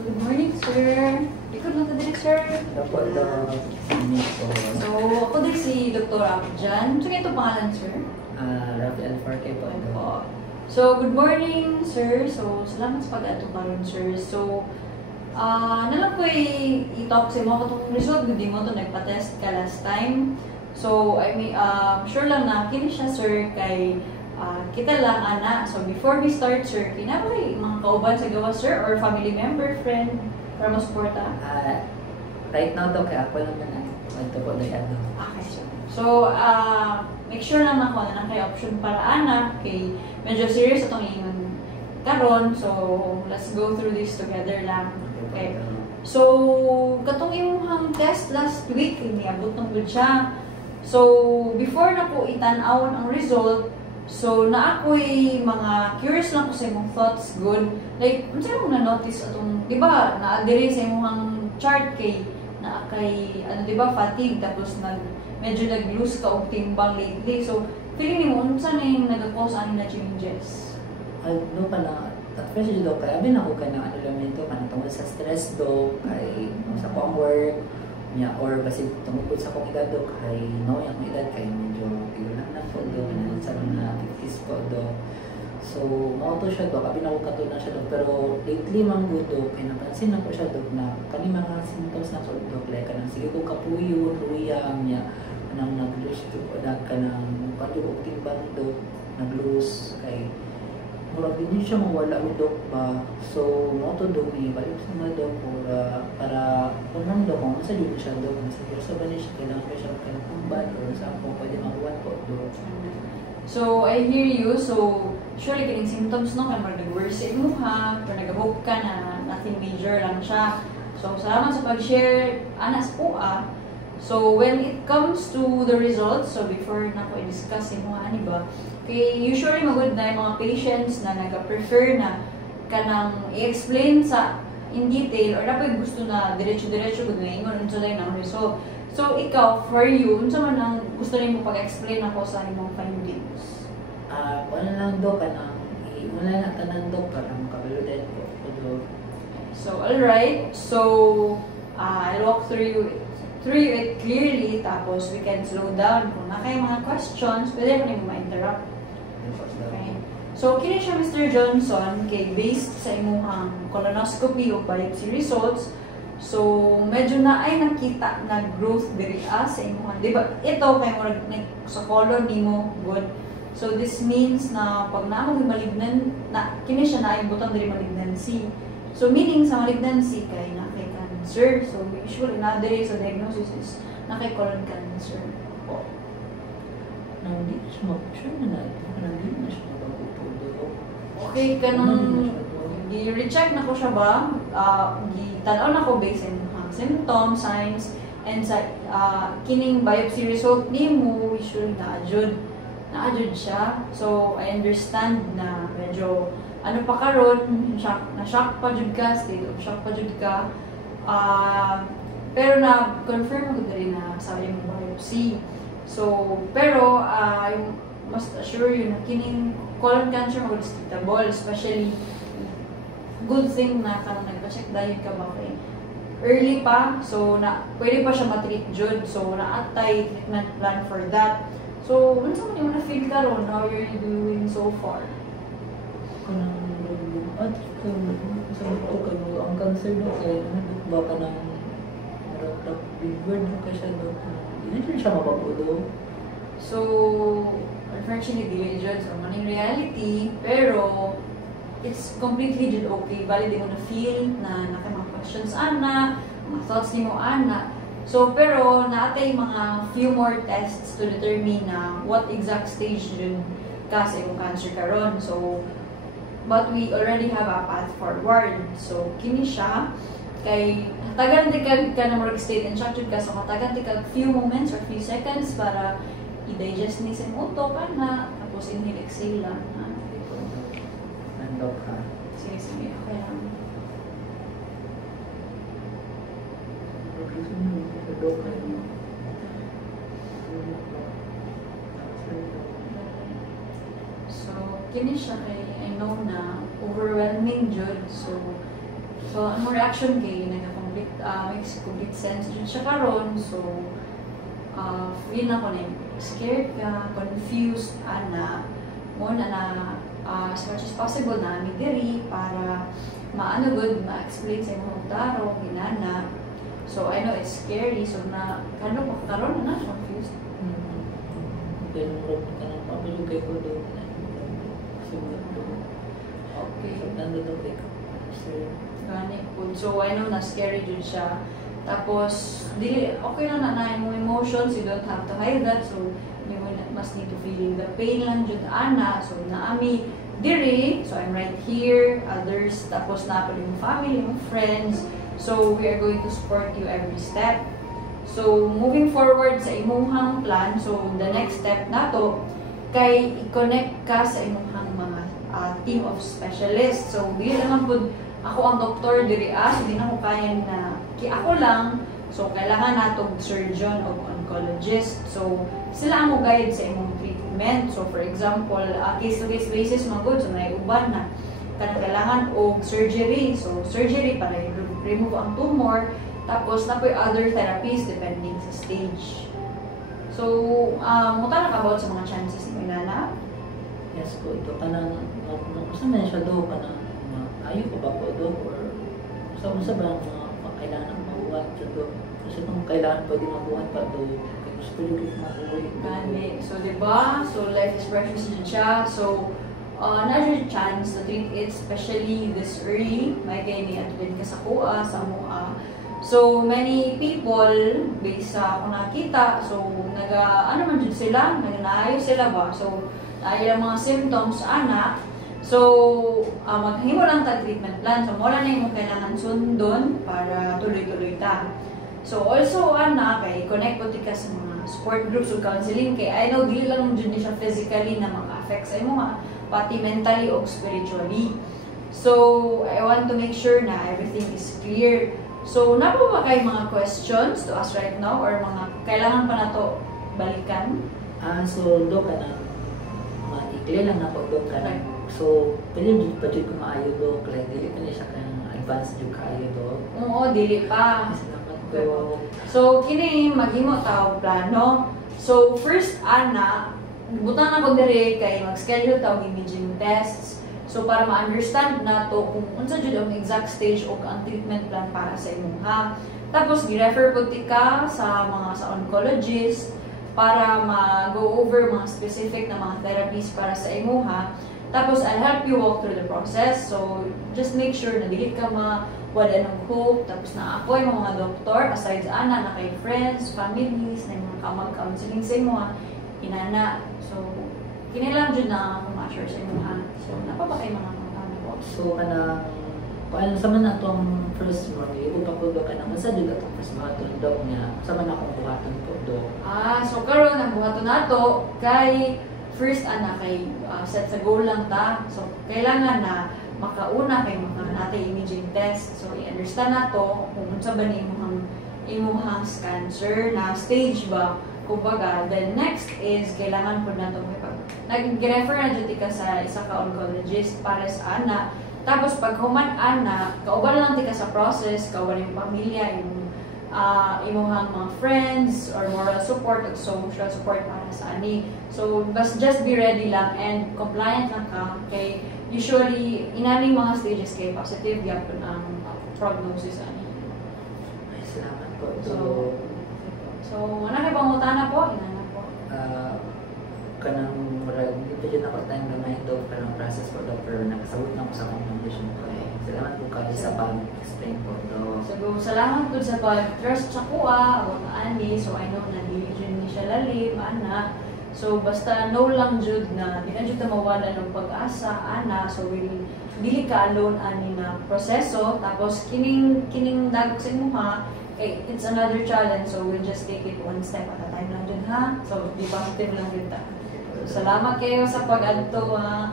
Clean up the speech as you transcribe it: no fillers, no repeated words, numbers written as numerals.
So, good morning, sir. Likod lang ka sir. Dapat So, ako din si Dr. Abjan. So, ito pangalan, sir? Rafael Forte po. Opo. So, good morning, sir. So, salamat sa pag-ato karon, sir. So, nalang ko i-talk sa mo itong result. Hindi mo ito nagpa-test ka last time. So, I mean, sure lang na kini siya, sir, kay kita lang, ana. So, before we start, sir, kinabay mga kauban sa gawa, sir, or family member, friend, para masuporta? Right now daw, kaya ako naman ang magtupo na yan. Okay, sir. So, make sure lang ako na kay option para ana, kay medyo serious itong ingon karon. So, let's go through this together lang. Okay. So, katong imong test last week, iniabot ng good siya. So, before na po itan-awon ang result, so na ako'y mga curious lang ko sa imong thoughts, good. Like, unsa mo na-notice atong, di ba, na-adire sa imong chart kay ano, di ba, fatigue, tapos medyo nag-lose ka og timbang lately. So, feeling mo, unsa na yung nag-cause ani na changes? No pala, at first yun daw, kaya abin ako ka ng ano lang nito, tungkol sa stress daw, kay sa akong work, niya, or kasi tungkol sa akong edad daw, kay no, yung edad, kay medyo tigulang na po daw, sa mga 50s po daw. So, mauto siya daw, abin ako katulad siya daw, pero lately mang good daw, kaya napansin ako siya daw, na kani mga symptoms na sort daw, like, kanang sige ko kapuyo, luyang, niya, kanang nag-lose to, kanang padugog timbang daw, nag-lose, kay murag hindi siya mawala mo dok ba. So, mauto daw may balik sa mga dok para kung daw kung nasa dito siya dok, nasa sa ba niya siya, kailangan ko siya kailangan or saan po pwede makuha po dok. So, I hear you. So, surely kining symptoms no, kan nag-worse mo ha, pero nag-hope ka na nothing major lang siya. So, salamat sa pag-share, anas po So, when it comes to the results, so before na ko i-discuss yung mga ani ba, kay usually magod na yung mga patients na nag-prefer na kanang i-explain sa in detail or dapat gusto na diretso-diretso gud na ingon unsa lang ang result. So, ikaw, for you, unsa man ang gusto nimo pag-explain ako sa imong findings? Wala lang daw kanang wala na tanan daw para makabalo din po. So, alright. So, I'll walk through it clearly, tapos we can slow down. Kung na kayo mga questions, pwede mo nyo ma-interrupt. Okay. So, kini siya Mr. Johnson, kay based sa imuhang colonoscopy o biopsy results, so, medyo na ay nakita na growth diri sa imuhang. Diba, ito kay mo sa colon nimo good. So, this means na pag naamong malignant, kini siya na ay butang diri malignancy. So, meaning sa malignancy kay na kay cancer. So, usually nowadays sa diagnosis is na kay colon cancer. Po. Hindi siya mag-sure na hindi na siya mag-upo. Okay, kanang i-recheck na ko siya ba? Tanaw na ko based on symptoms, signs, and sa kining biopsy result nimo, usually na-adjud siya. So, I understand na medyo ano pa karon, na-shock pa jud ka, state of shock pa jud ka. Pero na-confirm ko rin na sa yung biopsy. So, pero, must assure you na kining colon cancer mo treatable, especially good thing na kanang nagpa-check dahil ka ba kay early pa, so pwede pa siya matreat jud. So, naatay treatment plan for that. So, ano sa mga na-feel ka ron? How are you doing so far? Ang cancer daw kay ba ka ng big-word ka siya daw. Hindi siya mabagulo. So, unfortunately, jud sa maning reality, pero it's completely jud okay. Bali, di mo na feel na mga questions ana, mga thoughts ni mo ana. So, pero naatay mga few more tests to determine na what exact stage jud ka sa imong cancer karon. So, but we already have a path forward. So, kini siya kay tagan ka na mag-state and structured ka, so katagan ka few moments or few seconds para i-digest ni sa utok ka na, tapos inhale exhale lang. Nandok ka. Sige, okay lang. So, kini siya kay I know na overwhelming jud. So, So, ang reaction kay nagka-complete, makes complete sense dun siya karon. So, feel na ko na scared ka, confused, ana, mo na as much as possible na diri para maano good, ma-explain sa imong taro, ginana. So, I know it's scary. So, na, karon na confused. Then, ka ng pamilyo kay ko doon. Okay. So, nandun kay ko. Gani po. So, I know na scary dun siya. Tapos, okay lang na yung emotions. You don't have to hide that. So, you must need to feel the pain lang dun, ana. So, naami diri. So, I'm right here. Others. Tapos, na yung family, yung friends. So, we are going to support you every step. So, moving forward sa imuhang plan. So, the next step na to, kay i-connect ka sa imuhang mga team of specialists. So, di naman po ako ang doktor diri so di na ko kaya na ako lang. So, kailangan natong surgeon o oncologist. So, sila ang guide sa imong treatment. So, for example, case-to-case basis magod. So, naiuban na. Kailangan o surgery. So, surgery para remove ang tumor. Tapos, na po other therapies depending sa stage. So, muta na about sa mga chances ni Inana? Yes po, ito ka na, saan na siya do, ka na, ayaw ko ba po do, or sa ba mga kailangan mabuhat sa do? Kasi kung kailangan pwede mabuhat pa do, kaya gusto ko yung mabuhay. Gani. So, diba? So, life is precious din siya. So, another chance to treat it, especially this early, may kayo ni atulin ka sa kuha, sa mua. So, many people, based sa ako nakita, so, ano man dyan sila, naganaayos sila ba? So, ayaw mga symptoms, ana. So, maghimo lang ta treatment plan. So, wala na yung kailangan sundon para tuloy-tuloy ta. So, also, ana, kay connect po ka sa mga support groups o counseling. Kay I know, di lang dyan siya physically na maka-affect sa imo, pati mentally o spiritually. So, I want to make sure na everything is clear. So, napo ba kayo mga questions to us right now or mga kailangan pa na to balikan? So, do ka na, i-clear lang na po do ka na. So, pwede pa dyan kung maayo do, kaya dili ka na siya kang advance dyan kaayo do. Oo, dili pa. Salamat po. So, kini maghimo tao plano. So, first, ana, butan na ko diri kay mag-schedule tao imaging tests. So, para ma-understand na to kung unsa jud ang exact stage o ang treatment plan para sa imuha. Tapos, gi-refer po ka sa oncologist para ma-go over mga specific na mga therapies para sa imuha. Tapos, I'll help you walk through the process. So, just make sure na dili ka wala ng hope. Tapos, na ako yung mga doktor, aside sa ana, na kay friends, families, na yung mga kamag-counseling sa imuha, inana. So, kinilang dyan na ma-assure sa imuha. So, napaba kayo mga mga po? So, paano sa man atong first mo, ibo pa po do ka na, masa dito atong first buhaton do niya, sa man akong buhaton po do. So karon ang buhaton nato kay first kay set sa goal lang ta. So, kailangan na makauna kay mga natay imaging test. So, i-understand nato kung unsa ba ni imuhang cancer na stage ba. Kumbaga, then next is kailangan po nato nag-refer na dyan ka sa isa ka oncologist para sa ana. Tapos pag human ana, kauban lang ka sa process, kauban yung pamilya, yung imuhang mga friends or moral support or social support para sa ani. So, just be ready lang and compliant lang ka. Kay usually, inaning mga stages kay positive yapon ang prognosis ani. Ay, salamat po. So, ano kayo pangutana po? Inana po. Kanang murag, dito dyan ako tayong remind do, kanang process po do, pero nakasabot na ko sa akong condition ko. Salamat po kayo sa pag-explain po do. So, salamat po sa pag-trust sa kuha, o ani. So, I know na di siya lalim, ana. So, basta know lang jud na di na jud mawala ng pag-asa, ana. So, dili ka alone ani na proseso. Tapos, kining dagok sa imuha, it's another challenge, so we'll just take it one step at a time lang dun, ha? So, di positive lang dun ta. So, salamat kayo sa pag-adto, ha?